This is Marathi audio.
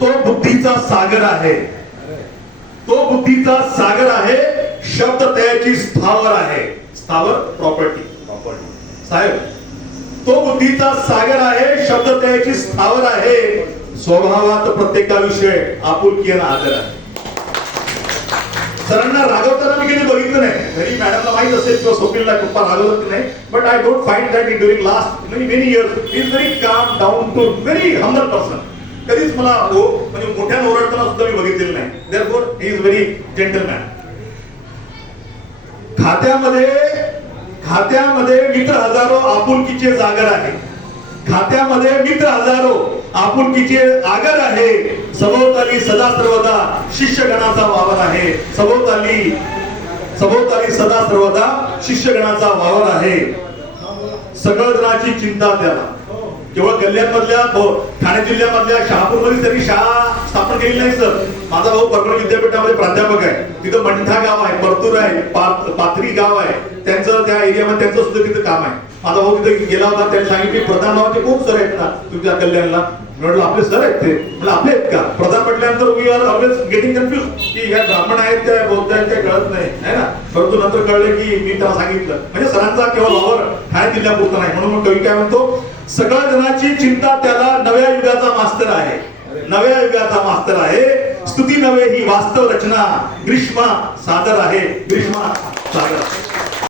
तो बुद्धीचा सागर आहे, तो बुद्धीचा सागर आहे, शब्द त्याची स्थावर आहे, स्थावर प्रॉपर्टी साहेब, तो बुद्धीचा सागर आहे, शब्द त्याची स्थावर आहे, स्वभावात प्रत्येकाविषयी आपुलकी आणि आदर आहे. सरांना रागवताना मी कधी बघितलं नाही, घरी मॅडमला माहित असेल किंवा स्वप्नीलला पप्पा रागवत नाही, but I don't find that in during last many years he is very calm down to very humble person. कधीच मला म्हणजे मोठ्यानं ओरडताना सुद्धा मी बघितलेलं नाही. Therefore he is very gentleman. खात्यामध्ये मित्र हजारो आपुलकीचे जागर आहे, खात्यामध्ये मित्र हजारो आपुलकीचे आगर आहे, सभोवताली सदा सर्वदा शिष्यगणाचा वावर आहे, सभोवताली सदा सर्वदा शिष्यगणाचा वावर आहे. सगळ जणाची चिंता त्याला. केवळ कल्याणमधल्या ठाणे जिल्ह्यामधल्या शहापूरमध्ये तरी शाळा स्थापन केली नाही सर. माझा भाऊ परभणी विद्यापीठामध्ये प्राध्यापक आहे, तिथं मंठा गाव आहे, परतूर आहे, पाथरी गाव आहे, त्यांचं त्या एरियामध्ये त्यांचं सुद्धा तिथं काम आहे. माझा भाऊ तिथे गेला होता, त्यांनी सांगितले प्रधान भावाचे खूप सर आहेत ना तुमच्या कल्याणला. म्हटलं आपले सर आहेत ते, म्हणजे आपले आहेत का? प्रधान म्हटल्यानंतर we are always getting confuse की ह्या ब्राह्मण आहेत त्या बौद्ध आहेत त्या कळत नाही है ना. परंतु नंतर कळलं की मी त्याला सांगितलं म्हणजे सरांचा केवळ वावर ठाणे जिल्ह्यापुरता नाही. म्हणून कवी काय म्हणतो, सगळ्या जणांची चिंता त्याला नव्या युगाचा मास्तर आहे, नव्या युगाचा मास्तर आहे, स्तुती नव्हे ही वास्तव रचना, ग्रीष्मा सादर आहे, ग्रीष्मा सादर.